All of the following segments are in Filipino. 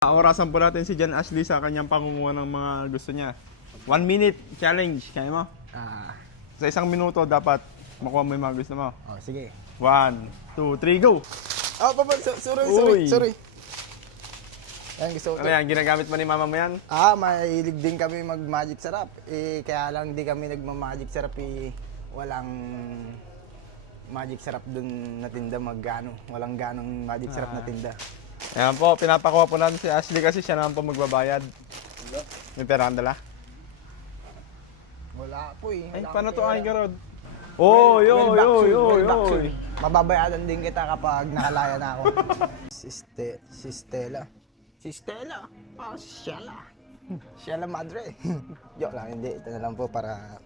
Orasan po natin si John Ashley sa kanyang pangunguha ng mga gusto niya. 1 minute challenge. Kaya mo? Sa isang minuto dapat makuha mo yung mga gusto mo. Oh, sige. 1, 2, 3, go! Sorry. Ayan, gusto ko Ano yan? Ginagamit mo ni mama mo yan? mahilig din kami mag-magic sarap. Kaya lang di kami nagma-magic sarap walang magic sarap dun na tinda walang ganong magic sarap na tinda. Ayan po, pinapakuha po natin si Ashley kasi siya naman po magbabayad. May pera kang dala? Wala po Ay, paano to ay ay garod? Oh, yo. Mababayadan din kita kapag nakalaya na ako. Si Stella. Si Stella? Si Stella. Stella Madre. Joke lang, hindi. Ito na lang po para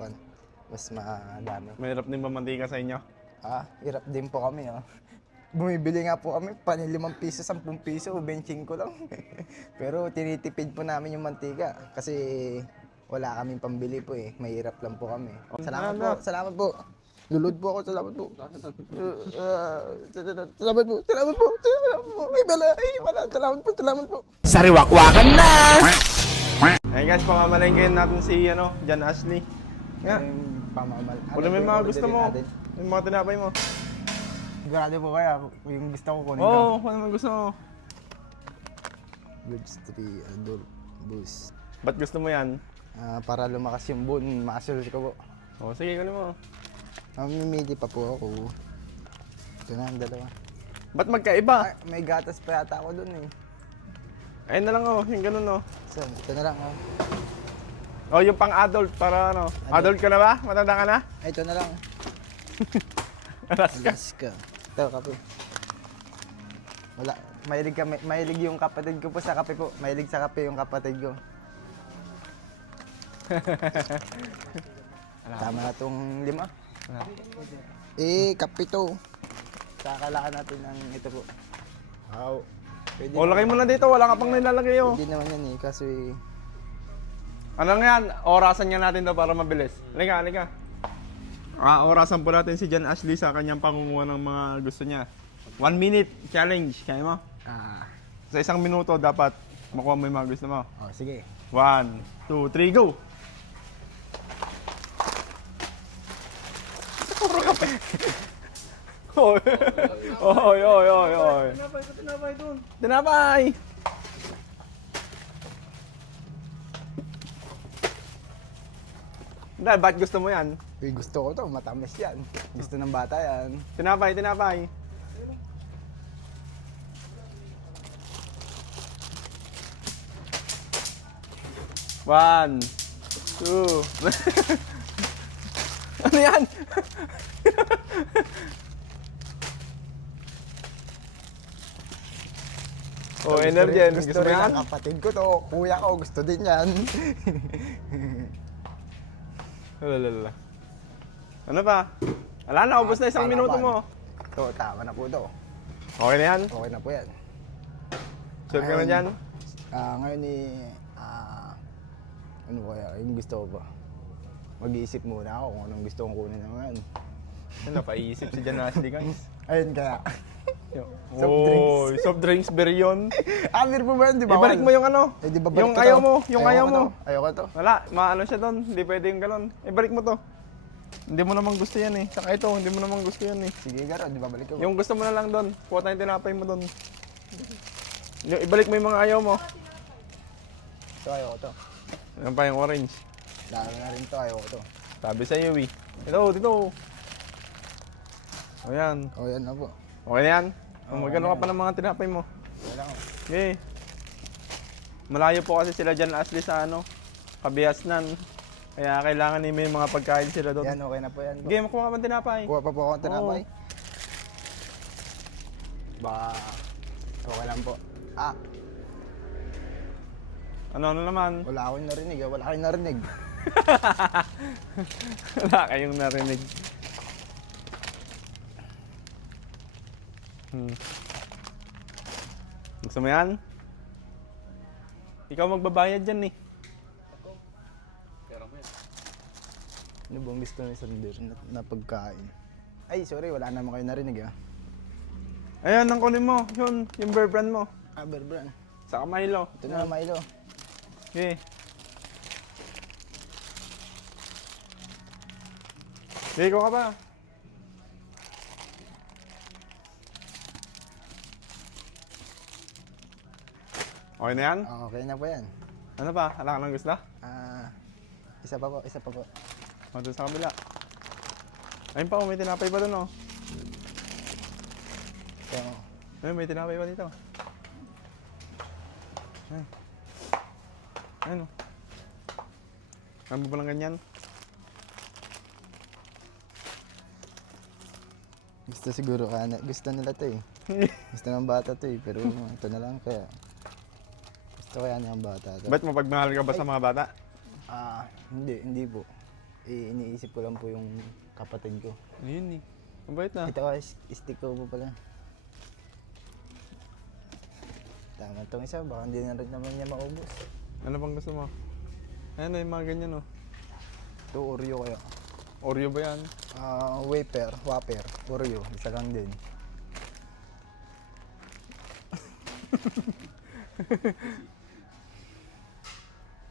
mas madami. Mahirap din ba mantika sa inyo? Hirap din po kami, Bumibili nga po kami, pa 5 piso, 10 piso, benching ko lang. Pero tinitipid po namin yung mantika kasi wala kaming pambili po Mahirap lang po kami. Salamat po. Lulod po ako, salamat po. Salamat po. Ay, wala. Salamat po. Sariwakwakan na! Ayun guys, pamamalengkein natin si John Ashley. Nga, kunin mo yung mga gusto mo. Yung mga tinapay mo. Sigurado po kaya yung gusto ko kunin Oo, kunin mo yung gusto mo. Goods 3 adult boost. Ba't gusto mo yan? Para lumakas yung bone, muscles ko po. Oh, sige, kunin mo. Mamimili pa po ako. Ito na ang dalawa. Ba't magkaiba? May gatas pa yata ako dun Ayun na lang yung ganun So, ito na lang Oh, yung pang-adult para Adult ka na ba? Matanda ka na? Ito na lang. Alaska. Ito, kape. Wala. Mahilig yung kapatid ko po sa kape po. Mahilig sa kape yung kapatid ko. Tama na itong 5. Kape to. Kakalaan natin ng ito po. Pwede Lagay mo na dito. Wala ka pang nilalagay Hindi naman yan kasi... Ano nga yan? Orasan nga natin to para mabilis. Halika. Orasan po natin si John Ashley sa kanyang pangunguha ng mga gusto niya. 1 minute challenge. Kaya mo? Sa isang minuto dapat makuha mo yung mga gusto mo. Oh, sige. 1, 2, 3, go! Oy. Tinapay doon. Tinapay! Dahil, ba't gusto mo yan? Gusto ko to, matamis yan. Gusto ng bata yan. Tinapay. One, two. Ano yan? Energy yan. Gusto rin ng kapatid ko to. Kuya ko, gusto din yan. Lalala. Ano pa? Wala na, ubos na isang minuto mo. To, tama na po to. Okay na yan? Okay na po yan. Sure ka na dyan? Ngayon ano kaya, yung gusto ko ba? Mag-iisip muna ako kung anong gusto kong kunin naman. Napaisip si John Ashley, guys. Ayun kaya. Soft drinks, beryon. Beer po ba yun? Di ba? Ibalik mo yung di ba balik yung ko ayaw to? mo, yung ayaw mo. Ayoko to. Wala, maano siya doon. Hindi pwede yung galon. Ibalik mo to. Hindi mo naman gusto yan Saka ito, hindi mo naman gusto yan Sige, garo, di ba balik ko? Yung gusto mo na lang doon. Kuha tayong tinapay mo doon. Ibalik mo yung mga ayaw mo. Ito, ayoko to. Yan pa yung orange. Dami na rin to, ayoko to. Sabi sa'yo dito. O yan. O, yan na po. Okay na yan? Magano ka pa ng mga tinapay mo. Wala ko. Okay. Malayo po kasi sila John Ashley sa Kabiasnan. Kaya kailangan may mga pagkain sila doon. Yan, okay na po yan. Okay, makuha ka man tinapay. Kuha pa po ako ng tinapay. Okay lang po. Ano naman? Wala akong narinig. Wala kayong narinig. Wala kayong narinig. Gusto mo yan? Ikaw magbabayad dyan Ano bang gusto ni Sander na pagkain? Ay, sorry, wala naman kayo narinig Ayan, ang kunin mo. Yun, yung bear brand mo. Bear Brand. Saka Milo. Ito na, Milo. Okay. Okay, ko ka ba? Okay na yan? Okay na po yan. Ano pa? Wala ka nang gusto? Isa pa po, isa pa po. O, doon sa kabila. Ayun pa, may tinapay pa doon, oh. So, Ayun, may tinapay pa dito. Ayun. Ayun, oh. Ano ba lang ganyan? gusto siguro gusto nila to eh. Gusto ng bata to eh, pero ito na lang kaya. Gusto kaya ng bata to. Ba't mapagmahal ka ba sa mga bata? Hindi po. Iniisip ko lang po yung kapatid ko. Yun eh. Mabait na. Ito stick ko po pala. Tama tong isa, baka hindi na rin naman niya maubos. Ano bang gusto mo? Ayun, yung mga ganyan, oh. Ito Oreo kaya. Oreo ba yan? Whopper, Oreo, isa lang din.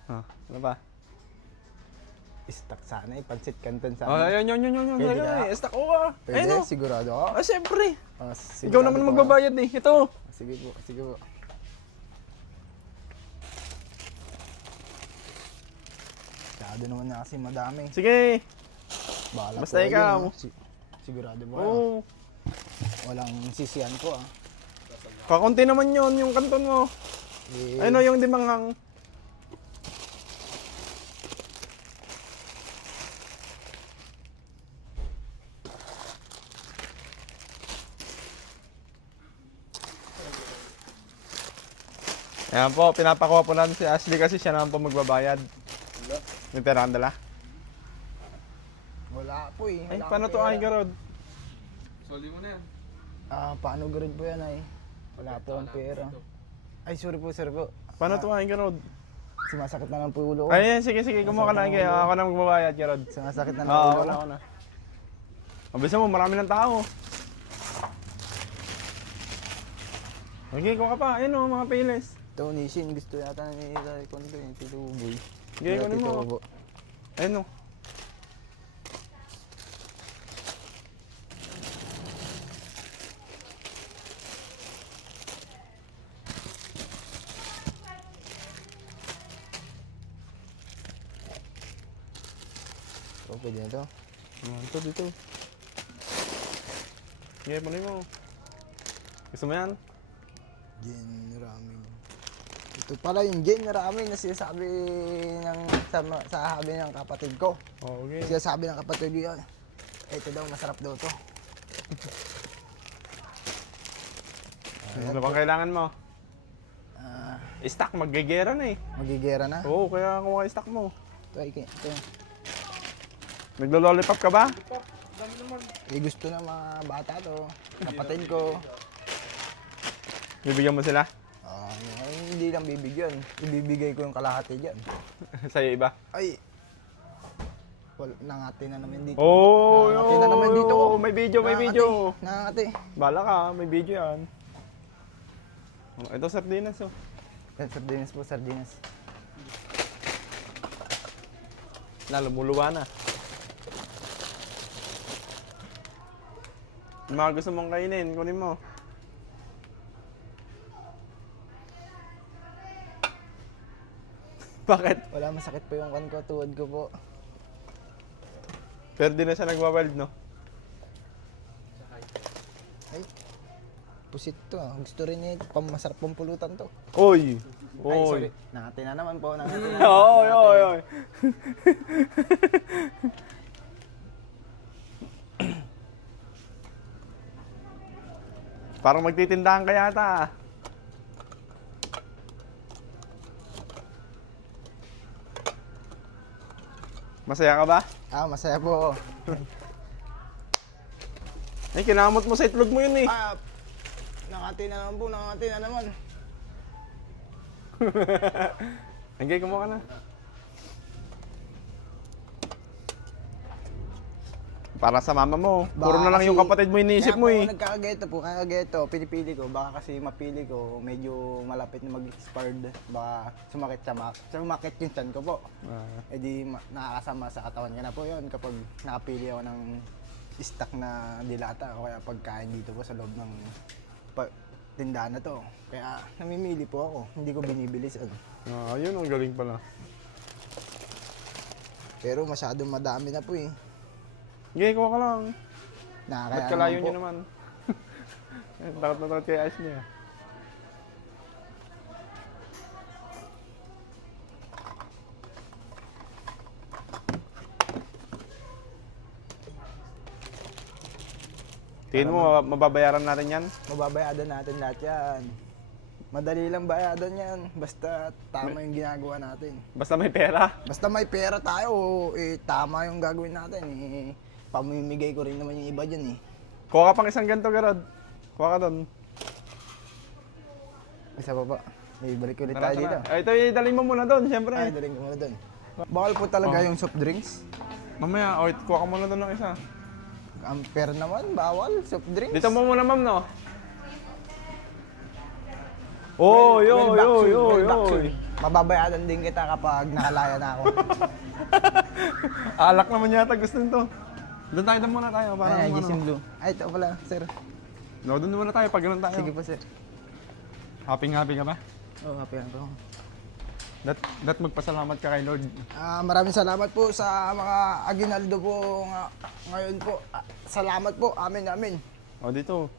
Ano ba? Stock sana eh, pancit canton Oh, sana. ayun. Pwede Ayun, na. Estak ko ah. Pwede, Ayun, oh. sigurado ka? Siyempre. Ikaw Sigurado naman ka? magbabayad eh. Ito. Sige po, sige po. Masyado naman na kasi madami. Sige. Bahala Basta po kayo, ikaw. no? Sigurado po kayo. Oo. Walang sisiyan po ah. Kakunti naman yon yung kanton mo. Ayun, oh, yung dimanghang. Ayan po, pinapakuha po natin si Ashley kasi siya naman po magbabayad. May pera kang dala? Wala po eh. Ay, Wala paano akong to pera. ay garod? Paano grid po yan ay? Wala po ang pera. Ay, sorry po. Paano to ay garod? Sumasakit na lang po yung ulo ko. Ay, sige, kumuha ka na. Kaya ako na magbabayad, garod. Sumasakit na lang Oo, yung ulo ko. ako na. Mabilis mo, marami ng tao. Okay, kuha ka pa. Ayun o, mga payless. Ito, Nishin, gusto yata na nila kondo yung Tito Uboy. Okay, kunin mo. Ubo. Ayun o. So, pwede na ito. Ito, dito. Okay, punin mo. Gusto mo yan? Gen ramen. Ito pala yung gen ramen na sinasabi sa sabi ng kapatid ko. Oh, okay. Sinasabi ng kapatid ko yan. Ito daw, masarap daw to. Ano bang kailangan mo? Ah, Stock, maggagera na eh. magigera na. Oo, kaya kuha stock mo. Ito. Naglo-lollipop ka ba? Gusto ng mga bata to. Kapatid ko. Bibigyan mo sila? Hindi lang bibigyan. Ibibigay ko yung kalahati dyan. Sa'yo iba? Ay! Nangati na naman dito. Oh, Nangati na naman dito ko. May video. Nangati. Bala ka, may video yan. Oh, ito sardinas oh. Sardinas po, sardinas. Lumuluwa na. Yung mga gusto mong kainin, kunin mo. Bakit? Wala, masakit po yung kan ko, tuhod ko po. Pero di na siya nagwa-weld, no? Ay, pusit to ah. Gusto rin niya, masarap pong pulutan to. Oy! Ay, Oy! sorry. Nangati na naman po. Nangati na. Oy! Parang magtitindahan ka yata ah. Masaya ka ba? Masaya po. Ay, kinamot mo sa itlog mo yun eh. Nangati na naman po, nangati na naman. Hanggang kumuha ka na. Para sa mama mo. Puro Baka na lang yung kasi- kapatid mo iniisip mo eh. Kaya po nagkakageto po, kakageto, pinipili ko. Baka kasi mapili ko, medyo malapit na mag-expired. Baka sumakit yung tiyan ko po. E di nakakasama sa katawan ko na po yun kapag nakapili ako ng stock na dilata o kaya pagkain dito po sa loob ng tindahan na to. Kaya namimili po ako, hindi ko binibilisan. Yun ang galing pala. Pero masyadong madami na po eh. Sige, kuha ka lang. Nakakaya Ba't kalayo naman po. nyo naman? Takot na takot kay Ashley ah. Tingin mo, mababayaran natin yan? Mababayadan natin lahat yan. Madali lang bayadan yan. Basta tama yung ginagawa natin. Basta may pera. Basta may pera tayo, tama yung gagawin natin. Pamimigay ko rin naman yung iba dyan eh. Kuha ka pang isang ganito, Garod. Kuha ka doon. Isa pa pa. Balik ulit tayo dito. Ito, idalhin mo muna doon, siyempre. Ay, daling ko muna doon. Bawal po talaga yung soft drinks. Mamaya, kuha ka muna doon ng isa. Ang pera naman, bawal. Soft drinks. Dito mo muna, ma'am, no? Oh, yo. Mababayadan din kita kapag nakalaya na ako. Alak naman yata gusto nito. Doon muna tayo. Para Ay, ano. Jason Blue. Ay, ito pala, sir. No, doon muna tayo. Pag ganun tayo. Sige po, sir. Happy ka ba? Oh, happy ako. That magpasalamat ka kay Lord. Maraming salamat po sa mga aginaldo po ngayon po. Salamat po, amin. O, dito.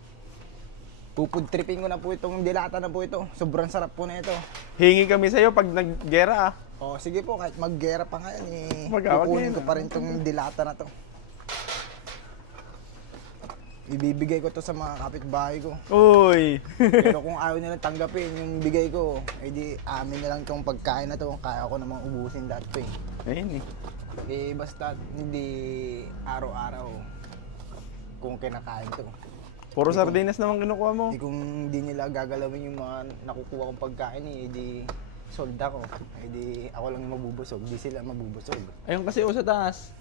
Pupud tripping ko na po itong dilata na po ito. Sobrang sarap po na ito. Hingi kami sa'yo pag naggera ah. Oh, sige po, kahit maggera pa ngayon Magawag kukunin yan, ko pa rin itong dilata na to. Ibibigay ko to sa mga kapitbahay ko. Uy! Pero kung ayaw nilang tanggapin yung bigay ko, edi amin na lang itong pagkain na to. Kaya ko namang ubusin lahat to eh. Ayun eh. Basta hindi araw-araw kung kinakain to. Puro sardinas naman kinukuha mo. Kung hindi nila gagalawin yung mga nakukuha kong pagkain edi sold ako. Edi ako lang mabubusog, di sila mabubusog. Ayun kasi sa taas.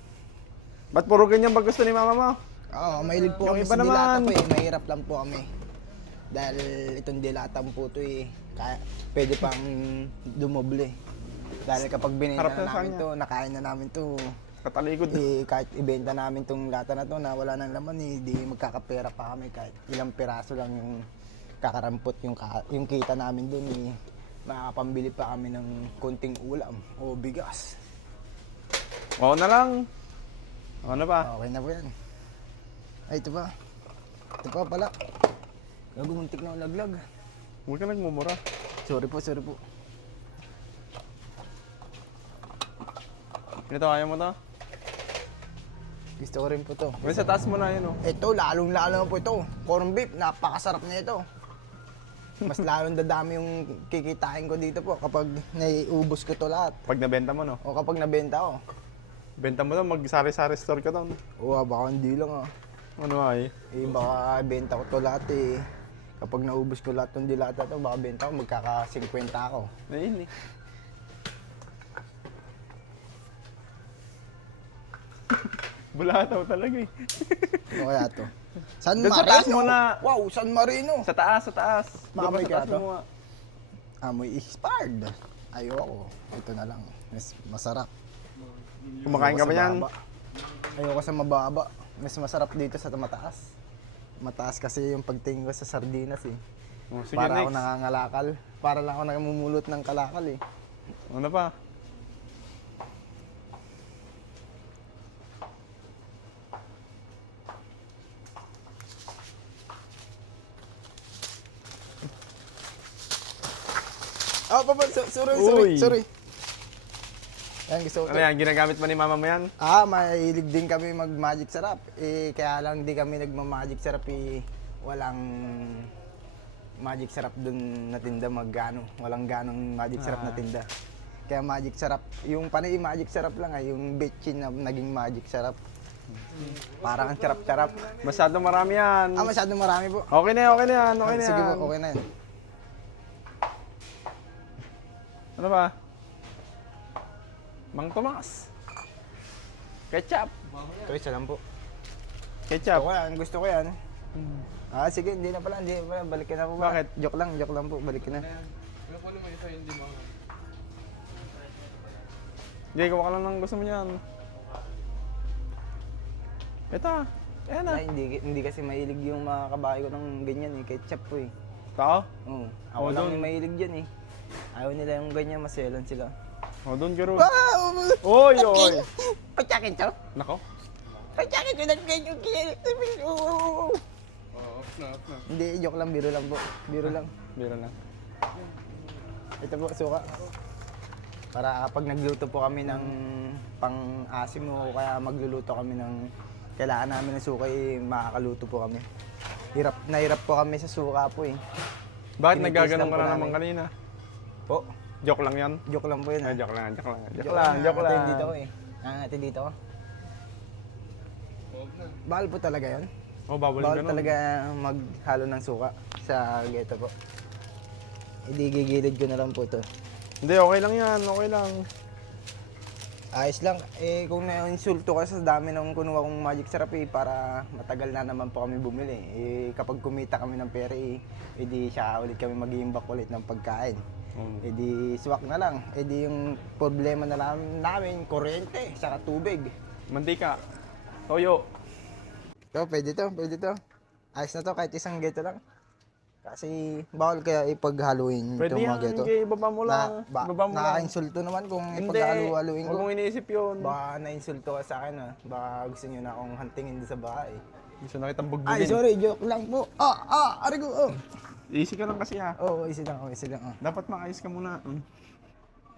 Ba't puro ganyan ba gusto ni mama mo? Oo, mahilig po Yung kami iba sa dilata naman. po eh. Mahirap lang po kami. Dahil itong dilatan po to eh. Kaya, pwede pang dumoble. Dahil kapag binenta Harap na na sa namin kanya. to, nakain na namin to, Katalikod. kahit ibenta namin tong lata na to na wala nang laman di magkakapera pa kami kahit ilang piraso lang yung kakarampot yung kita namin dun makakapambili pa kami ng konting ulam o bigas. Oo na lang. Ano pa? Okay na po yan. Ay, ito pa. Ito pa pala. Nagumuntik na ako laglag. Huwag ka nagmumura. Sorry po. Ito, ayaw mo to? Gusto ko rin po to. May sa taas mo na yun oh. Ito, lalong-lalo na po ito. Corn beef, napakasarap na ito. Mas lalong dadami yung kikitain ko dito po kapag naiubos ko to lahat. Pag nabenta mo no? O kapag nabenta ko. Benta mo to, mag-sari-sari store ka doon. O, baka hindi lang ah. Ano ay? Baka benta ko to lahat eh. Kapag naubos ko lahat ng dilata to, baka benta ko, magkaka-50 ako. Ayun eh. Bulataw talaga eh. Ano kaya to? San Doon sa Marino! taas muna. Wow, San Marino! Sa taas. Baka may Doon pa sa taas gato. mo nga. Amoy expired. Ayoko. Ito na lang. Mas masarap. Kumakain ka ba yan? Ayoko sa mababa. Mas masarap dito sa mataas. Mataas kasi yung pagtingin ko sa sardinas eh. Oh, sige, Para ako next. nangangalakal. Para lang ako namumulot ng kalakal eh. Ano pa? Uy. Sorry. Yan, gusto ko. Ano yan? Ginagamit mo ni mama mo yan? Mahilig din kami mag-magic sarap. Kaya lang di kami nagma-magic sarap walang magic sarap dun na tinda walang ganong magic sarap na tinda. Kaya magic sarap, yung panay magic sarap lang yung betchin na naging magic sarap. Parang ang charap-charap. Masyado marami yan. Masyadong marami po. Okay na yan. Sige po, okay na yan. Ano ba? Mang Tomas. Ketchup. Ito isa lang po. Ketchup. Gusto ko yan. Ah, sige, hindi na pala, balik ka na po ba? Bakit? Joke lang po, balik ka na. Hindi, gawa ka lang ng gusto mo yan. Ito, ayan na. Ay, hindi kasi mahilig yung mga kabahay ko ng ganyan eh, ketchup po eh. Tao? Oo. Ako Oh, lang doon. yung mahilig dyan eh. Ayaw nila yung ganyan, maselan sila. O, doon ka ron. Wow! Oy, oy. Pachakin to? Nako. Pachakin to, ganyan Hindi, joke lang, biro lang po. Biro lang. Biro na. Ito po, suka. Para kapag nagluto po kami ng pang-asim o kaya magluluto kami ng kailangan namin ng suka, eh, makakaluto po kami. Hirap po kami sa suka po eh. Bakit Tinitiis nagaganon lang ka po na naman namin. kanina? Po, Joke lang yan? joke lang po yun. Ay, joke lang, joke lang. Joke Joke lang, joke lang. Nangangatin dito ko eh. Nangangatin dito ko. Bahal po talaga yun. Oh, babalik Bawal ka nun. talaga maghalo ng suka sa geto po. Hindi gigilid ko na lang po to. Hindi, okay lang yan, okay lang. Ayos lang. Eh, kung na-insulto ka sa dami ng kunuha kong Magic Sarap eh, para matagal na naman po kami bumili. Eh, kapag kumita kami ng pera eh, edi siya ulit kami mag-iimbak ulit ng pagkain. Mm. Edi swak na lang. Edi yung problema na lang namin, kuryente, saka tubig. Mantika. Toyo. So, pwede to. Ayos na to, kahit isang geto lang. Kasi bawal kaya ipaghaluin Pwede itong mga yan, geto. okay, ibaba mo lang. Ibaba mo lang. Nakaka-insulto naman kung Hindi, ipaghalu-haluin huwag ko. mong iniisip yun. Baka na-insulto ka sa akin Baka gusto nyo na akong hantingin doon sa bahay. Gusto na kitang bugbugin. Ay, sorry, joke lang po. Ari ko, Easy ka lang kasi ha. Oo, easy lang. Dapat maayos ka muna.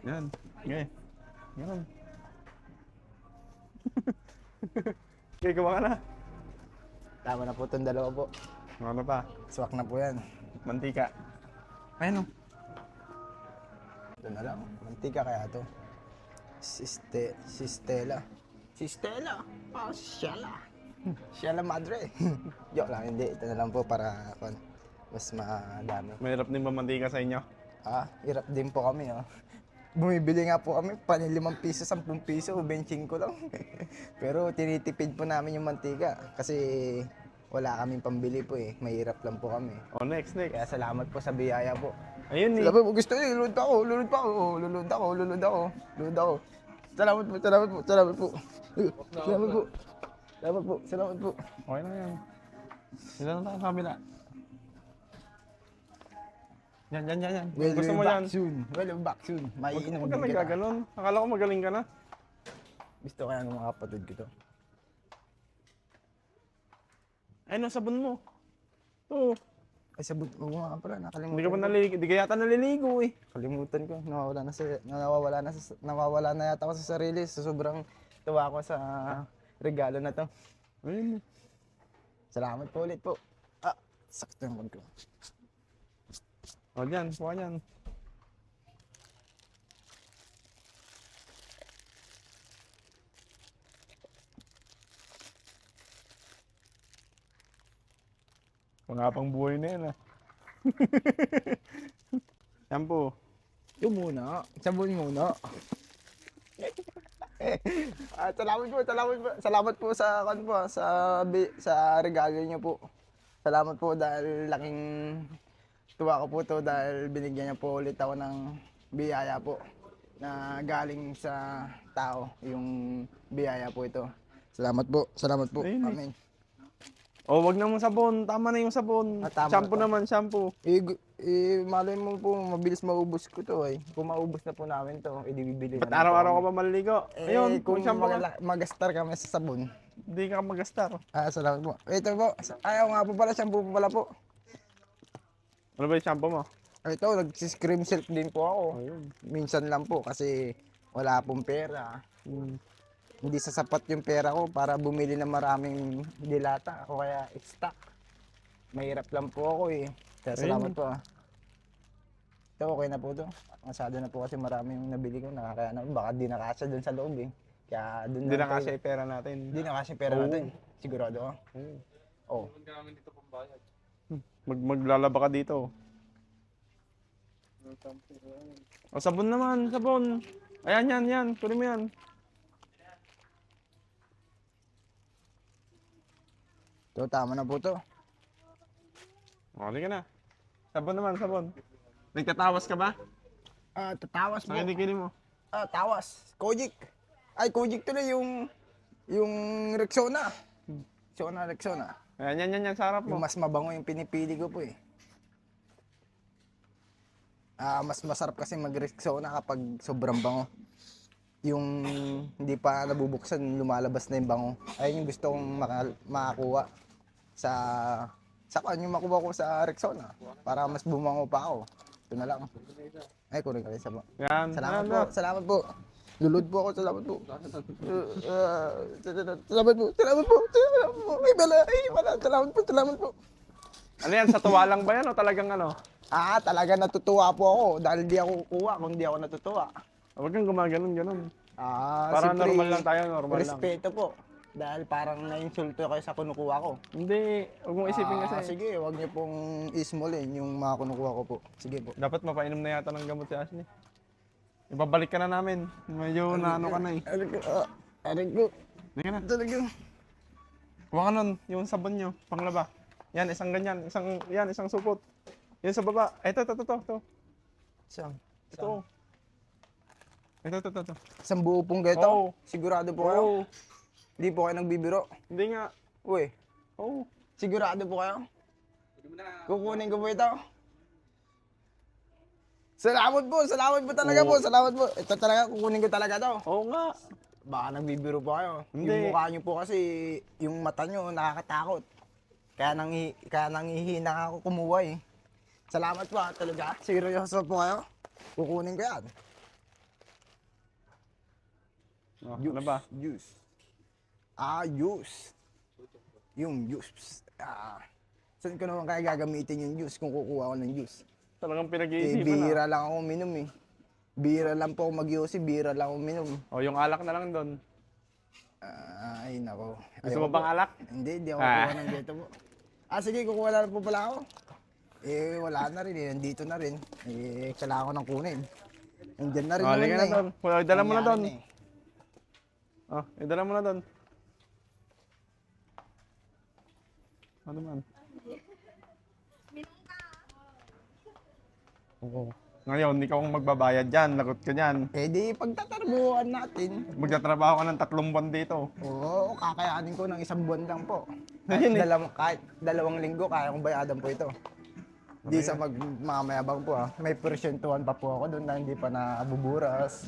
Yan. Okay. Ganun. Okay, gawa ka na. Tama na po itong dalawa po. Ano pa? Swak na po yan. Mantika. Ayun o. Ito na lang. Mantika kaya to. Si Stella. Si Stella? Si Shella. Shella Madre. Joke lang, hindi. Ito na lang po para mas madami. Mahirap din ba mantika sa inyo? Hirap din po kami Bumibili nga po kami, 5 piso, 10 piso, benching ko lang. Pero tinitipid po namin yung mantika kasi wala kaming pambili po eh. Mahirap lang po kami. O, next. Kaya salamat po sa biyaya po. Ayun eh. Salamat po, gusto niyo, lulod ako. Salamat po. Okay na yan. Sila na tayo sa kabila. Yan. Gusto mo yan? Well back soon. Maiinom Huwag ka din kita. nagkaganon. Akala ko magaling ka na. Gusto kaya ng mga kapatid ko to. Ayun, sabon mo. Oo. Ay, sabot ko nga pala, nakalimutan. Hindi ka pa naliligo. Hindi ka yata naliligo eh. Kalimutan ko. Nawawala na yata ako sa sarili. So, sobrang tuwa ko sa regalo na to. Ayun. Salamat po ulit po. Sakto yung ko. O, dyan. Kuha dyan. Pangapang buhay na yan Shampoo. Yung muna. Sabon muna. Salamat po sa sa regalo niyo po. Salamat po dahil laking tuwa ko po to dahil binigyan niya po ulit ako ng biyaya po na galing sa tao yung biyaya po ito. Salamat po. Ayun eh. Amen. O, wag na mong sabon. Tama na yung sabon. Tama Shampoo na to. naman, shampoo. Malay mo po, mabilis maubos ko to eh. Kung maubos na po namin to, bibili Ba't na lang po araw-araw ka kami. pa maliligo? Ayun, kung shampoo ka. magastar kami sa sabon. Hindi ka magastar. Salamat po. Ito po, ayaw nga po pala, shampoo po pala po. Ano ba yung shampoo mo? Ito, nag-scream silk din po ako. Ayun. Minsan lang po kasi wala pong pera. Hindi sasapat yung pera ko para bumili ng maraming dilata o kaya stock. Mahirap lang po ako eh. Kaya salamat po Ito, okay na po to. Masado na po kasi marami yung nabili ko. Kaya baka di nakasya dun sa loob eh. Kaya dun Hindi lang na kasi yung pera natin. Di nakasya yung pera natin. Sigurado ka? Oo. Maglalaba ka dito. O, sabon naman, sabon. Ayan, yan. Kunin mo yan. Ito, tama na po to. Okay ka na. Sabon naman, sabon. Nagtatawas ka ba? Tatawas po. Sa kinikini mo. Tawas. Kojik. Ay, Kojik tuloy yung Rexona. Rexona. Ayan, yan, sa harap mo. Yung mas mabango yung pinipili ko po eh. Mas masarap kasi mag-Rexona kapag sobrang bango. Yung hindi pa nabubuksan, lumalabas na yung bango. Ayun yung gusto kong makakuha sa kanya yung makuha ko sa Rexona. Para mas bumango pa ako. Ito na lang. Ay, kunin ka rin sa po. Yan. Salamat yan po, na. salamat po. Lulod po ako, salamat po. Salamat po, salamat po, salamat po. Ay, bala, salamat po, salamat po. Ano yan, sa tuwa lang ba yan o talagang ano? Talaga natutuwa po ako dahil di ako kukuha kung di ako natutuwa. Huwag kang gumaganon, ganun. Para Siyempre, normal lang tayo, normal lang. respeto po. Dahil parang na-insulto kayo sa kunukuha ko. Hindi, huwag mong isipin kasi. Sige, wag niyo pong ismolin yung mga kunukuha ko po. Sige po. Dapat mapainom na yata ng gamot si Ashley. Ibabalik ka na namin. Medyo naano ka na eh. Aray ko. Hindi ka na. Talaga. Kuha ka nun, yung sabon nyo, panglaba. Yan, isang ganyan. Isang supot. Yan sa baba. Ito. Isang Ito. isang buo pong geto. Oo. Sigurado po kayo? Oo. Hindi po kayo nagbibiro. Hindi nga. Uy, Oo. sigurado po kayo? Kukunin ko po ito. Salamat po talaga po, salamat po. Ito talaga, kukunin ko talaga to. Oo nga. Baka nagbibiro po kayo. Hindi. Yung mukha nyo po kasi, yung mata nyo nakakatakot. Kaya nangihina ako kumuha eh. Salamat po talaga. Seryoso po kayo. Kukunin ko yan. Oh, ano ba? Juice. Juice. Yung juice. Saan ko naman kaya gagamitin yung juice kung kukuha ko ng juice? Talagang pinag-iisipan Bihira lang ako minom eh. Bihira lang po ako mag-yosi, bihira lang ako minom. O, yung alak na lang doon. Ay, nako. Gusto mo bang alak? Hindi ako kukuha ng geto po. Sige, kukuha na po pala ako. Wala na rin eh. Nandito na rin. Kailangan ko nang kunin. Nandiyan na rin O, halika na doon. Dala mo na doon. Nangyari Idala mo na doon. Ano man? Oo. Ngayon, ikaw ang magbabayad dyan. Lagot ka dyan. Di pagtatrabuhan natin. Magtatrabaho ka ng 3 buwan dito. Oo, kakayanin ko ng 1 buwan lang po. Ayun eh. Kahit 2 linggo, kaya kong bayadan po ito. Di sa magmamayabang po May porsyentuhan pa po ako doon na hindi pa nabuburas.